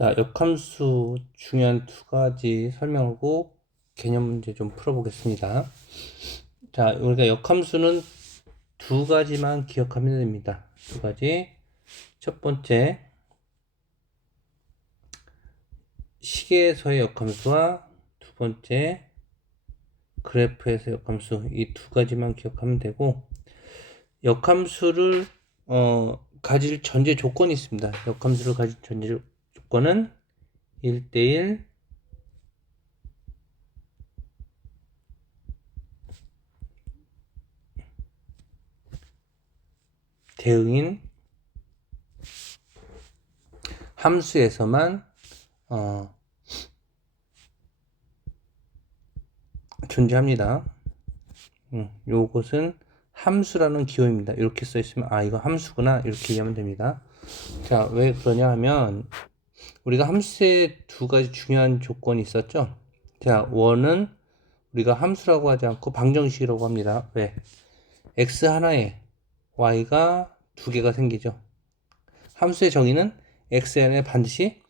자, 역함수 중요한 두 가지 설명하고 개념 문제 좀 풀어보겠습니다. 자, 우리가 역함수는 두 가지만 기억하면 됩니다. 두 가지. 첫 번째, 식에서의 역함수와 두 번째, 그래프에서의 역함수. 이 두 가지만 기억하면 되고, 역함수를 가질 전제 조건이 있습니다. 역함수를 가질 전제 조건은 1대1 대응인 함수에서만 존재합니다. 요것은 함수라는 기호입니다. 이렇게 써있으면 이거 함수구나 이렇게 이해하면 됩니다. 자, 왜 그러냐 하면 우리가 함수에 두 가지 중요한 조건이 있었죠. 자, 원은 우리가 함수라고 하지 않고 방정식이라고 합니다. 왜? x 하나에 y가 두 개가 생기죠. 함수의 정의는 x 안에 반드시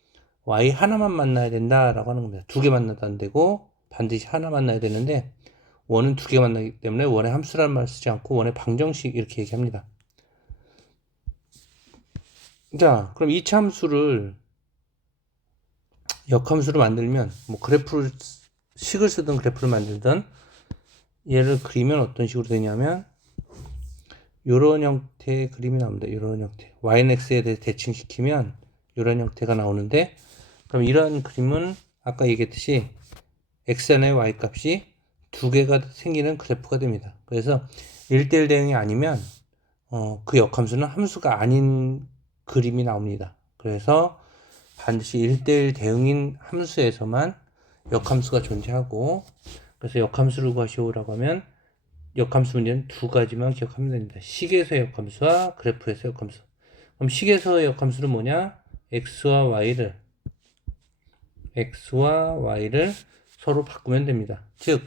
y 하나만 만나야 된다라고 하는 겁니다. 두 개 만나도 안 되고 반드시 하나 만나야 되는데 원은 두 개 만나기 때문에 원의 함수라는 말 쓰지 않고 원의 방정식 이렇게 얘기합니다. 자, 그럼 이차 함수를 역함수로 만들면 뭐 그래프를 식을 쓰든 그래프를 만들든 얘를 그리면 어떤 식으로 되냐면 이런 형태의 그림이 나옵니다. 이런 형태. y는 x에 대해서 대칭시키면 이런 형태가 나오는데 그럼 이런 그림은 아까 얘기했듯이 x 안에 y 값이 두 개가 생기는 그래프가 됩니다. 그래서 1대1 대응이 아니면 그 역함수는 함수가 아닌 그림이 나옵니다. 그래서 반드시 1대1 대응인 함수에서만 역함수가 존재하고 그래서 역함수를 구하시오라고 하면 역함수 문제는 두 가지만 기억하면 됩니다. 식에서의 역함수와 그래프에서의 역함수. 그럼 식에서의 역함수는 뭐냐? x와 y를 서로 바꾸면 됩니다. 즉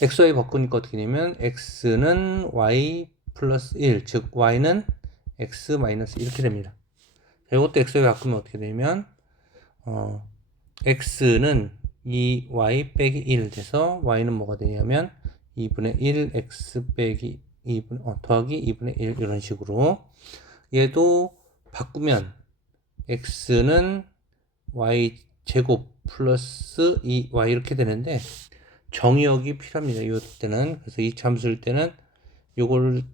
x와 y 바꾸니까 어떻게 되냐면 x는 y 플러스 1, 즉 y는 x 마이너스 이렇게 됩니다. 이것도 x와 y 바꾸면 어떻게 되냐면 x는 2y 빼기 1 돼서 y는 뭐가 되냐면 2분의 1 x 빼기 2분, 더하기 2분의 1 이런 식으로 얘도 바꾸면 x는 y 제곱 플러스 2y 이렇게 되는데 정의역이 필요합니다. 이때는 그래서 이 함수일 때는 요걸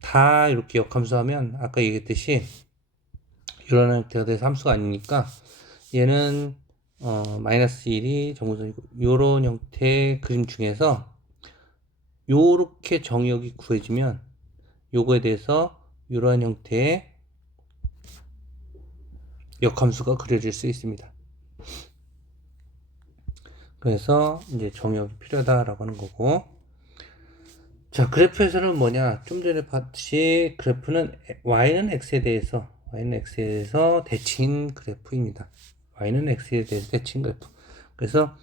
다 이렇게 역함수하면 아까 얘기했듯이 이런 형태가 돼서 함수가 아니니까 얘는 마이너스 1이 정근선이고 요런 형태의 그림 중에서 요렇게 정의역이 구해지면 요거에 대해서 이러한 형태의 역함수가 그려질 수 있습니다. 그래서 이제 정의역이 필요하다라고 하는 거고 자 그래프에서는 뭐냐 좀 전에 봤듯이 그래프는 y는 x에 대해서 대칭 그래프입니다. y는 x에 대해서 대칭 그래프 그래서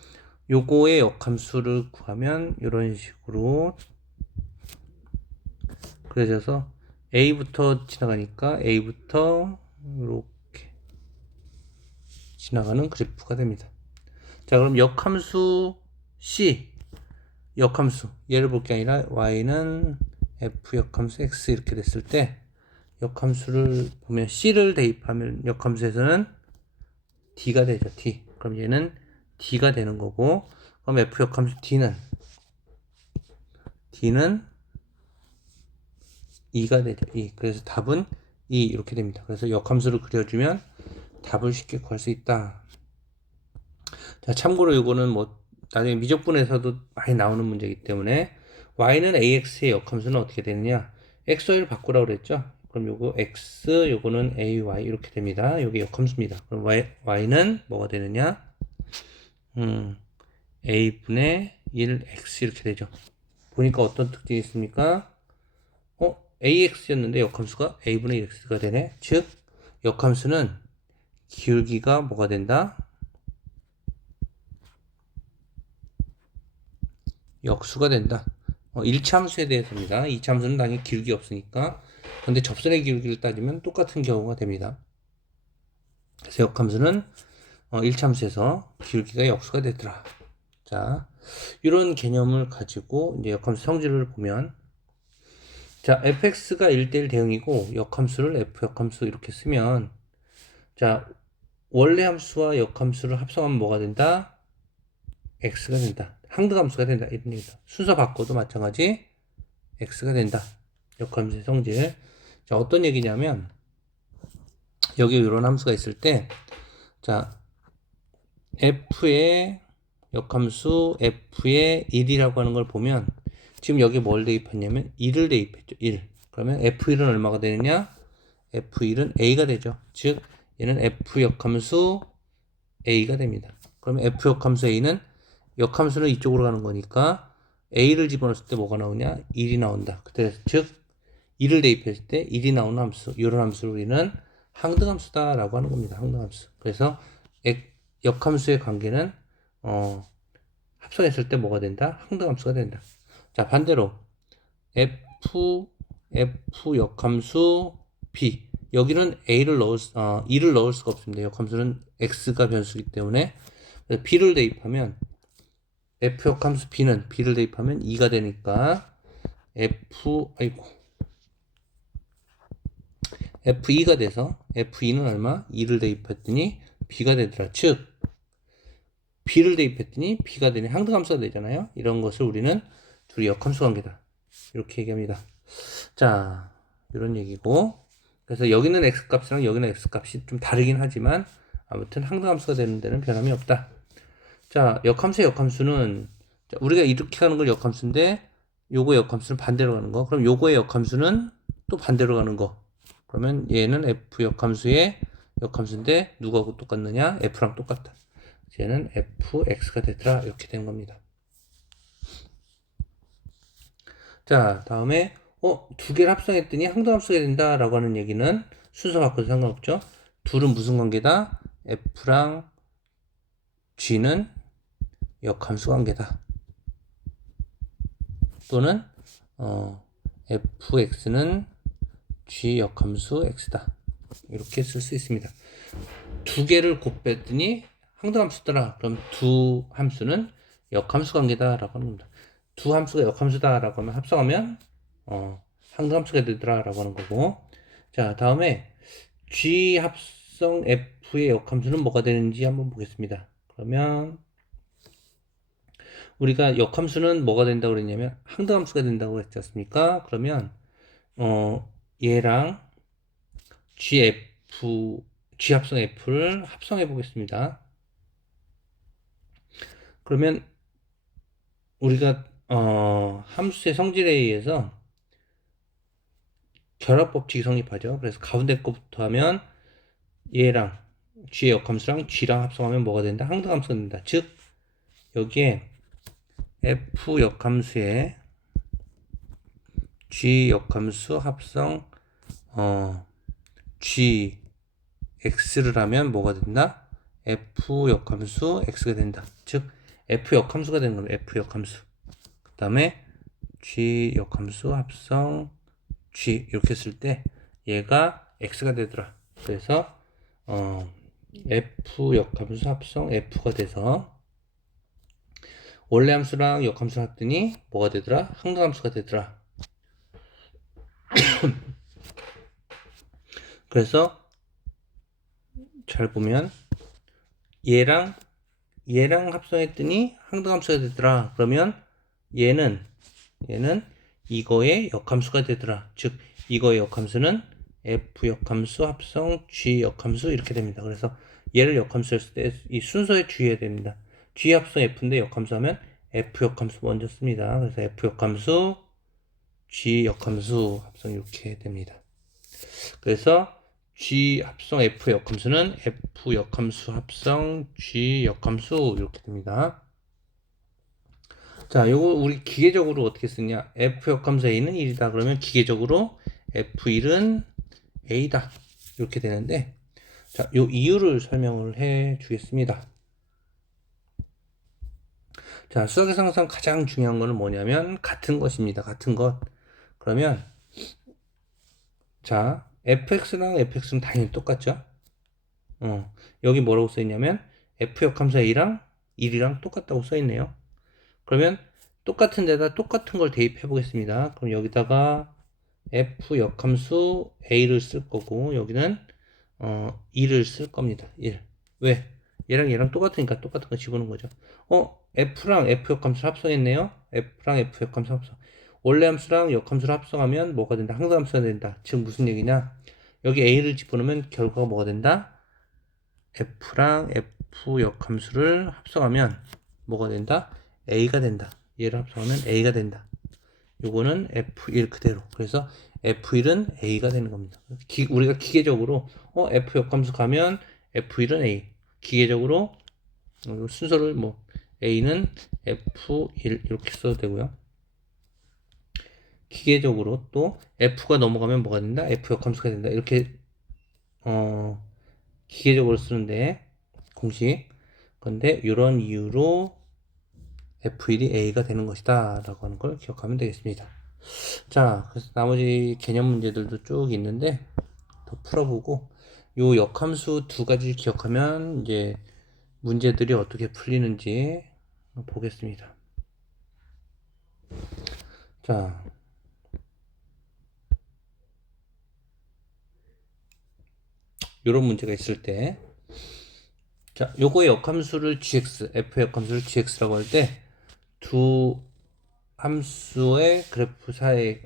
요거의 역함수를 구하면 이런 식으로 그려져서 a부터 지나가니까 a부터 이렇게 지나가는 그래프가 됩니다. 자 그럼 역함수 c 역함수 얘를 볼 게 아니라 y는 f 역함수 x 이렇게 됐을 때 역함수를 보면 c를 대입하면 역함수에서는 d가 되죠. d 그럼 얘는 d가 되는 거고 그럼 f 역함수 d는 2가 되죠. 2. 그래서 답은 2 이렇게 됩니다. 그래서 역함수를 그려주면 답을 쉽게 구할 수 있다. 자, 참고로 이거는 뭐 나중에 미적분에서도 많이 나오는 문제이기 때문에 y는 ax의 역함수는 어떻게 되느냐? xy를 바꾸라고 그랬죠? 그럼 요거 x, 요거는 ay 이렇게 됩니다. 요게 역함수입니다. 그럼 y는 뭐가 되느냐? a분의 1x 이렇게 되죠. 보니까 어떤 특징이 있습니까? ax였는데 역함수가 a분의 1x가 되네. 즉 역함수는 기울기가 뭐가 된다? 역수가 된다. 1차 함수에 대해서입니다. 2차 함수는 당연히 기울기 없으니까. 근데 접선의 기울기를 따지면 똑같은 경우가 됩니다. 그래서 역함수는 1참수에서 기울기가 역수가 되더라. 자, 이런 개념을 가지고 이제 역함수 성질을 보면, 자, fx가 1대1 대응이고 역함수를 f 역함수 이렇게 쓰면, 자, 원래 함수와 역함수를 합성하면 뭐가 된다? x가 된다. 항등함수가 된다. 이런 얘기다. 순서 바꿔도 마찬가지 x가 된다. 역함수의 성질. 자, 어떤 얘기냐면, 여기 이런 함수가 있을 때, 자, f의 역함수 f의 1이라고 하는 걸 보면, 지금 여기 뭘 대입했냐면 1을 대입했죠. 1. 그러면 f1은 얼마가 되느냐? f1은 a가 되죠. 즉 얘는 f 역함수 a가 됩니다. 그러면 f 역함수 a는 역함수는 이쪽으로 가는 거니까 a를 집어넣을 때 뭐가 나오냐? 1이 나온다. 그때 즉 1을 대입했을 때 1이 나오는 함수, 이런 함수를 우리는 항등함수다라고 하는 겁니다. 항등함수. 그래서 역함수의 관계는 합성했을 때 뭐가 된다? 항등함수가 된다. 자, 반대로 f 역함수 b, 여기는 a를 2를 넣을 수가 없습니다. 역함수는 x가 변수이기 때문에 b를 대입하면 f 역함수 b는 b를 대입하면 2가 되니까 f2가 돼서 f2는 얼마? 2를 대입했더니 b가 되더라. 즉 b를 대입했더니 b가 되니 항등함수가 되잖아요. 이런 것을 우리는 둘이 역함수 관계다. 이렇게 얘기합니다. 자, 이런 얘기고, 그래서 여기는 x값이랑 여기는 x값이 좀 다르긴 하지만 아무튼 항등함수가 되는 데는 변함이 없다. 자, 역함수는 우리가 이렇게 가는 걸 역함수인데 요거 역함수는 반대로 가는 거. 그럼 요거의 역함수는 또 반대로 가는 거. 그러면 얘는 f 역함수의 역함수인데 누구하고 똑같느냐? f랑 똑같다. 얘는 fx가 되더라. 이렇게 된 겁니다. 자, 다음에 두 개를 합성했더니 항등함수가 된다라고 하는 얘기는 순서 바꿔도 상관없죠. 둘은 무슨 관계다? f랑 g는 역함수 관계다. 또는 fx는 g 역함수 x다. 이렇게 쓸 수 있습니다. 두 개를 곱했더니 항등함수더라. 그럼 두 함수는 역함수 관계다라고 하는 겁니다. 두 함수가 역함수다라고 하면 합성하면 항등함수가 되더라라고 하는 거고. 자, 다음에 g 합성 f의 역함수는 뭐가 되는지 한번 보겠습니다. 그러면 우리가 역함수는 뭐가 된다고 그랬냐면 항등함수가 된다고 그랬지 않습니까? 그러면 얘랑 g 합성 f를 합성해 보겠습니다. 그러면 우리가 함수의 성질에 의해서 결합법칙이 성립하죠. 그래서 가운데 것부터 하면 얘랑 g의 역함수랑 g랑 합성하면 뭐가 된다? 항등함수가 된다. 즉 여기에 f 역함수에 g 역함수 합성 g x를 하면 뭐가 된다? f 역함수 x가 된다. 즉 f 역함수가 되는 겁니다. f 역함수. 그 다음에 g 역함수 합성 g 이렇게 쓸 때 얘가 x가 되더라. 그래서 f 역함수 합성 f가 돼서 원래 함수랑 역함수 합더니 뭐가 되더라? 항등함수가 되더라. 그래서 잘 보면 얘랑 합성했더니 항등함수가 되더라. 그러면 얘는 이거의 역함수가 되더라. 즉 이거의 역함수는 f 역함수 합성 g 역함수 이렇게 됩니다. 그래서 얘를 역함수 했을 때 이 순서에 주의해야 됩니다. g 합성 f인데 역함수 하면 f 역함수 먼저 씁니다. 그래서 f 역함수 g 역함수 합성 이렇게 됩니다. 그래서 g 합성 f 역함수는 f 역함수 합성 g 역함수 이렇게 됩니다. 자, 요거 우리 기계적으로 어떻게 쓰냐? f 역함수 a는 1이다. 그러면 기계적으로 f1은 a다. 이렇게 되는데, 자, 요 이유를 설명을 해 주겠습니다. 자, 수학에서 항상 가장 중요한 거는 뭐냐면 같은 것입니다. 같은 것. 그러면 자, fx랑 fx는 당연히 똑같죠? 여기 뭐라고 써있냐면 f 역함수 a랑 1이랑 똑같다고 써있네요. 그러면 똑같은 데다 똑같은 걸 대입해 보겠습니다. 그럼 여기다가 f 역함수 a를 쓸 거고 여기는 1을 쓸 겁니다. 1. 왜? 얘랑 똑같으니까 똑같은 거 집어넣은 거죠. f랑 f 역함수를 합성했네요. f랑 f 역함수 합성. 원래 함수랑 역함수를 합성하면 뭐가 된다? 항상함수가 된다. 즉 무슨 얘기냐? 여기 a를 집어넣으면 결과가 뭐가 된다? f랑 f 역함수를 합성하면 뭐가 된다? a가 된다. 얘를 합성하면 a가 된다. 요거는 f1 그대로. 그래서 f1은 a가 되는 겁니다. 우리가 기계적으로 f 역함수 가면 f1은 a. 기계적으로 순서를 뭐 a는 f1 이렇게 써도 되고요. 기계적으로 또 f가 넘어가면 뭐가 된다? f 역함수가 된다. 이렇게 기계적으로 쓰는데 공식. 근데 이런 이유로 f1이 a가 되는 것이다 라고 하는 걸 기억하면 되겠습니다. 자, 그래서 나머지 개념 문제들도 쭉 있는데 더 풀어보고 요 역함수 두 가지를 기억하면 이제 문제들이 어떻게 풀리는지 보겠습니다. 자, 요런 문제가 있을 때 자, 요거의 역함수를 gx, f 역함수를 gx라고 할 때 두 함수의 그래프 사이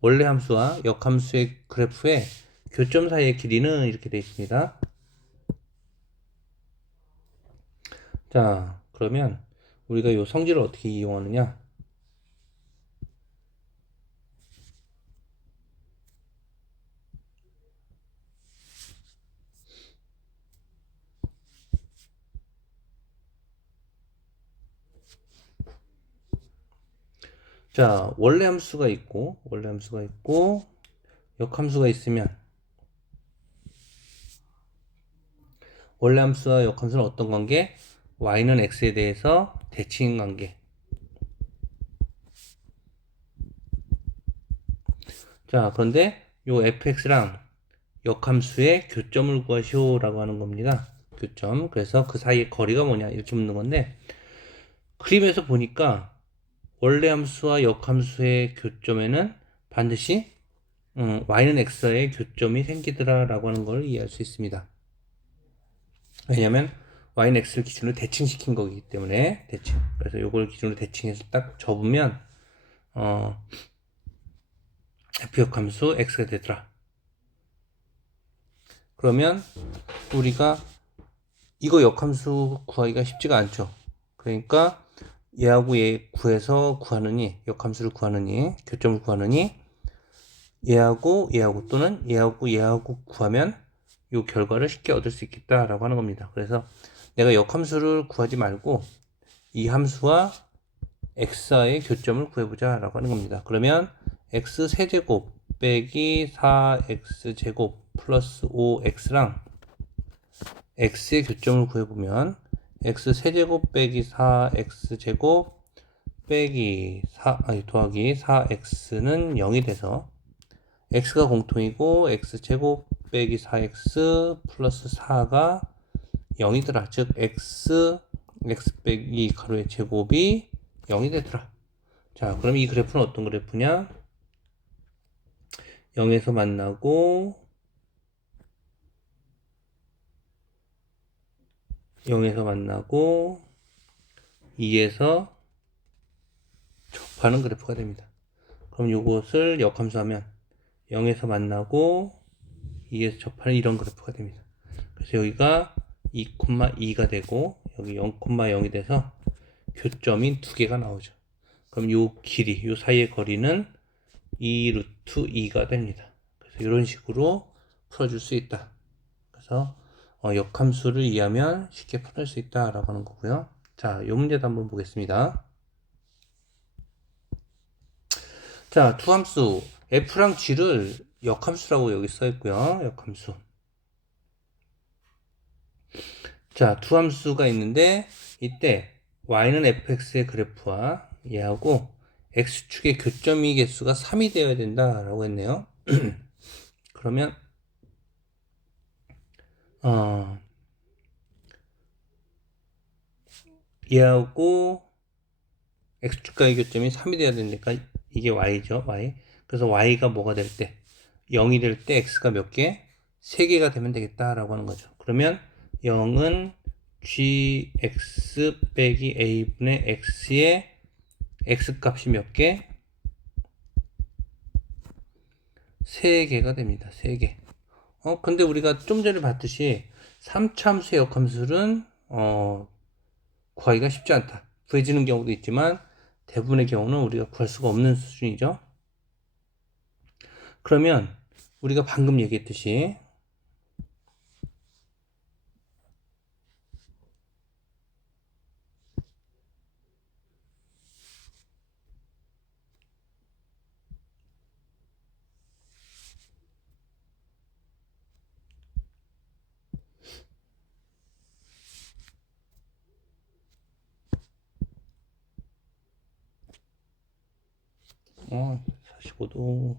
원래 함수와 역함수의 그래프의 교점 사이의 길이는 이렇게 되어 있습니다. 자, 그러면 우리가 이 성질을 어떻게 이용하느냐? 자, 원래 함수가 있고 역함수가 있으면 원래 함수와 역함수는 어떤 관계? y는 x에 대해서 대칭인 관계. 자, 그런데 요 fx랑 역함수의 교점을 구하시오라고 하는 겁니다. 교점. 그래서 그 사이의 거리가 뭐냐 이렇게 묻는 건데 그림에서 보니까 원래 함수와 역함수의 교점에는 반드시 y는 x의 교점이 생기더라 라고 하는 걸 이해할 수 있습니다. 왜냐면 y는 x를 기준으로 대칭시킨 거기 때문에 대칭. 그래서 요걸 기준으로 대칭해서 딱 접으면 f 역함수 x가 되더라. 그러면 우리가 이거 역함수 구하기가 쉽지가 않죠. 그러니까 얘하고 얘 구해서 구하느니 역함수를 구하느니 교점을 구하느니 얘하고 또는 얘하고 구하면 이 결과를 쉽게 얻을 수 있겠다라고 하는 겁니다. 그래서 내가 역함수를 구하지 말고 이 함수와 x의 교점을 구해보자 라고 하는 겁니다. 그러면 x 세제곱 빼기 4x제곱 플러스 5x랑 x의 교점을 구해보면 x 세제곱 빼기 4x제곱 빼기 더하기 4x는 0이 돼서 x가 공통이고 x제곱 빼기 4x 플러스 4가 0이더라. 즉 x 빼기 가로의 제곱이 0이 되더라. 자, 그럼 이 그래프는 어떤 그래프냐? 0에서 만나고 2에서 접하는 그래프가 됩니다. 그럼 이것을 역함수하면 0에서 만나고 2에서 접하는 이런 그래프가 됩니다. 그래서 여기가 2,2가 되고 여기 0,0이 돼서 교점인 두 개가 나오죠. 그럼 요 길이, 요 사이의 거리는 2 루트 2가 됩니다. 그래서 이런 식으로 풀어줄 수 있다. 그래서 역함수를 이해하면 쉽게 풀 수 있다라고 하는 거고요. 자, 요 문제도 한번 보겠습니다. 자, 두 함수 f랑 g를 역함수라고 여기 써 있고요. 역함수. 자, 두 함수가 있는데 이때 y는 fx의 그래프와 얘하고 x축의 교점이 개수가 3이 되어야 된다라고 했네요. 그러면 얘하고 x축과의 교점이 3이 돼야 되니까 이게 y죠, y. 그래서 y가 뭐가 될 때? 0이 될 때 x가 몇 개? 3개가 되면 되겠다라고 하는 거죠. 그러면 0은 gx 빼기 a분의 x의 x값이 몇 개? 3개가 됩니다. 3개. 근데 우리가 좀 전에 봤듯이 3참수의 역함수는 구하기가 쉽지 않다. 구해지는 경우도 있지만 대부분의 경우는 우리가 구할 수가 없는 수준이죠. 그러면 우리가 방금 얘기했듯이 어, 45도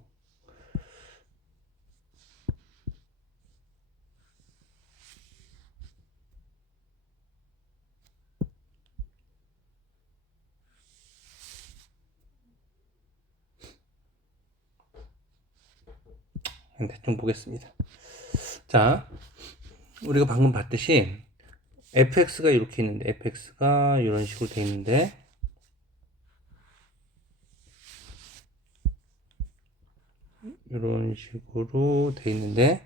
대충 보겠습니다. 자, 우리가 방금 봤듯이 fx가 이렇게 있는데 fx가 이런 식으로 돼 있는데 이런 식으로 돼 있는데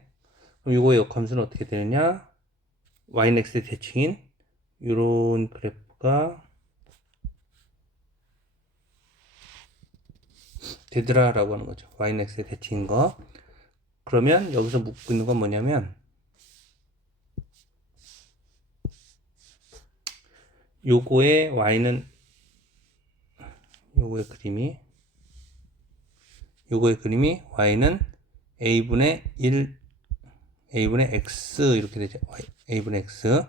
그럼 이거의 역함수는 어떻게 되느냐? y는 x의 대칭인 이런 그래프가 되더라 라고 하는 거죠. y는 x의 대칭인 거. 그러면 여기서 묻고 있는 건 뭐냐면 요거의 y는 요거의 그림이 y는 a분의 1 a분의 x 이렇게 되죠. a분의 x.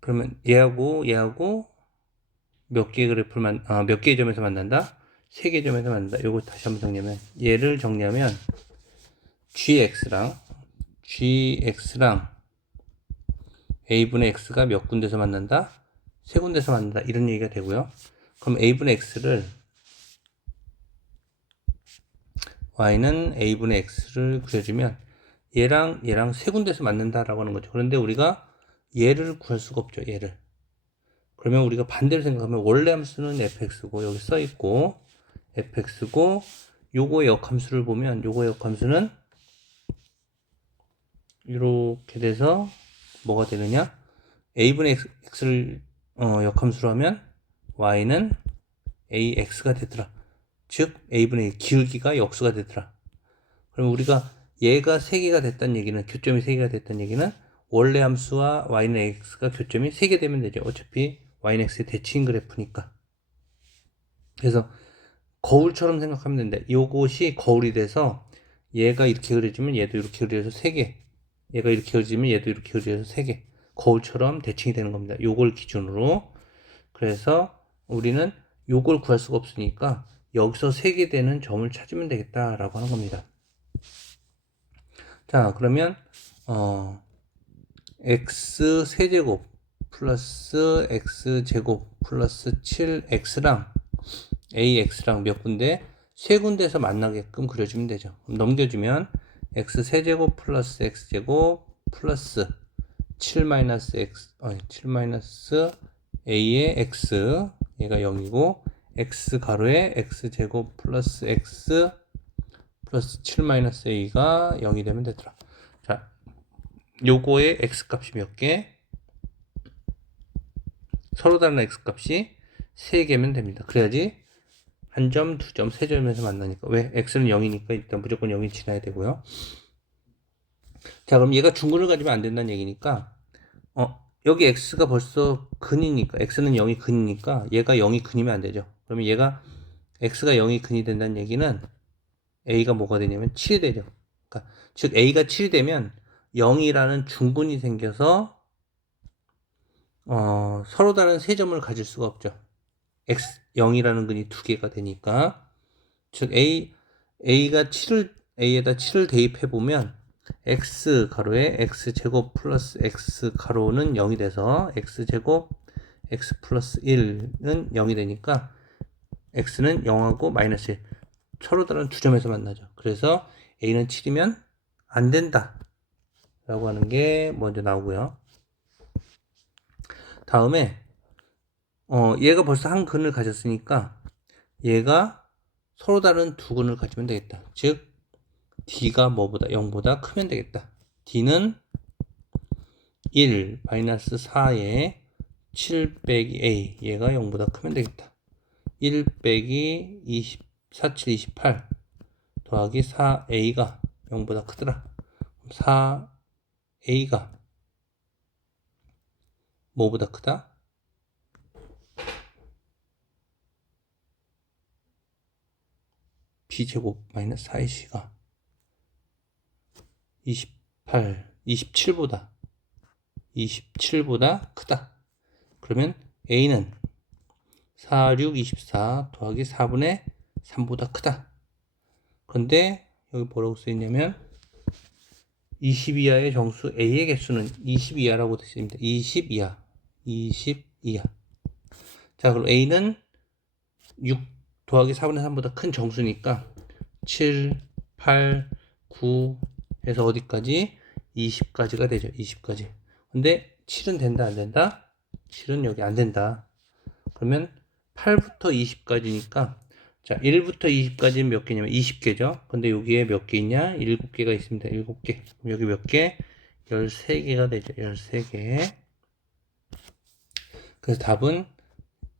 그러면 얘하고 몇 개의 그래프를 몇 개의 점에서 만난다? 3개의 점에서 만난다. 요거 다시 한번 정리하면 얘를 정리하면 gx랑 a분의 x가 몇 군데서 만난다? 3군데서 만난다. 이런 얘기가 되고요. 그럼 a분의 x를 y는 a분의 x를 그려주면 얘랑 3군데서 만난다라고 하는 거죠. 그런데 우리가 얘를 구할 수가 없죠. 얘를. 그러면 우리가 반대로 생각하면 원래 함수는 fx고 여기 써 있고 fx고 요거의 역함수를 보면 요거의 역함수는 이렇게 돼서 뭐가 되느냐? a분의 x를 역함수로 하면 y는 ax가 되더라. 즉 a분의 기울기가 역수가 되더라. 그럼 우리가 얘가 3개가 됐다는 얘기는 교점이 3개가 됐다는 얘기는 원래 함수와 y는 x가 교점이 3개 되면 되죠. 어차피 y는 x의 대칭 그래프니까. 그래서 거울처럼 생각하면 된다. 요것이 거울이 돼서 얘가 이렇게 그려지면 얘도 이렇게 그려서 3개, 얘가 이렇게 그려지면 얘도 이렇게 그려서 3개, 거울처럼 대칭이 되는 겁니다. 요걸 기준으로. 그래서 우리는 요걸 구할 수가 없으니까 여기서 3개 되는 점을 찾으면 되겠다라고 하는 겁니다. 자, 그러면 x 세제곱 플러스 x 제곱 플러스 7x랑 ax랑 몇 군데? 3군데에서 만나게끔 그려주면 되죠. 그럼 넘겨주면 x 세제곱 플러스 x 제곱 플러스 7 마이너스 a의 x 얘가 0이고 x 가로에 x 제곱 플러스 x 플러스 7 마이너스 a가 0이 되면 되더라. 자, 요거의 x 값이 몇 개? 서로 다른 x 값이 3개면 됩니다. 그래야지 한 점, 두 점, 세 점에서 만나니까. 왜? x는 0이니까 일단 무조건 0이 지나야 되고요. 자, 그럼 얘가 중근을 가지면 안 된다는 얘기니까 여기 x가 벌써 근이니까 x는 0이 근이니까 얘가 0이 근이면 안 되죠. 그러면 얘가 x가 0이 근이 된다는 얘기는 a가 뭐가 되냐면 7이 되죠. 그러니까 즉 a가 7이 되면 0이라는 중근이 생겨서 서로 다른 세 점을 가질 수가 없죠. x 0이라는 근이 두 개가 되니까 즉 a가 7을 a에다 7을 대입해 보면 x 가로에 x제곱 플러스 x 가로는 0이 돼서 x제곱 x 플러스 1은 0이 되니까 x는 0하고 마이너스 1 서로 다른 두 점에서 만나죠. 그래서 a는 7이면 안 된다 라고 하는 게 먼저 나오고요. 다음에 얘가 벌써 한 근을 가졌으니까 얘가 서로 다른 두 근을 가지면 되겠다. 즉 d가 뭐보다 0보다 크면 되겠다. d는 1 마이너스 4에 7 빼기 a 얘가 0보다 크면 되겠다. 1 빼기 4, 7, 28 더하기 4a가 0보다 크더라. 4a가 뭐보다 크다? b제곱 마이너스 4ac가 27보다 크다. 그러면 a는 4, 6, 24 더하기 4분의 3보다 크다. 그런데 여기 뭐라고 써있냐면 20 이하의 정수 a의 개수는 20 이하라고 되어 있습니다. 20 이하. 자, 그럼 a는 6 더하기 4분의 3보다 큰 정수니까 7, 8, 9 해서 어디까지? 20까지가 되죠. 20까지. 근데 7은 된다, 안 된다? 7은 여기 안 된다. 그러면 8부터 20까지니까 자, 1부터 20까지는 몇 개냐면 20개죠. 근데 여기에 몇 개 있냐? 7개가 있습니다. 7개. 그럼 여기 몇 개? 13개가 되죠. 13개. 그래서 답은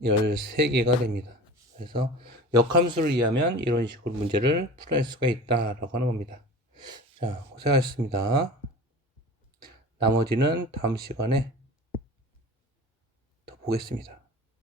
13개가 됩니다. 그래서 역함수를 이해하면 이런 식으로 문제를 풀어낼 수가 있다라고 하는 겁니다. 자, 고생하셨습니다. 나머지는 다음 시간에 더 보겠습니다.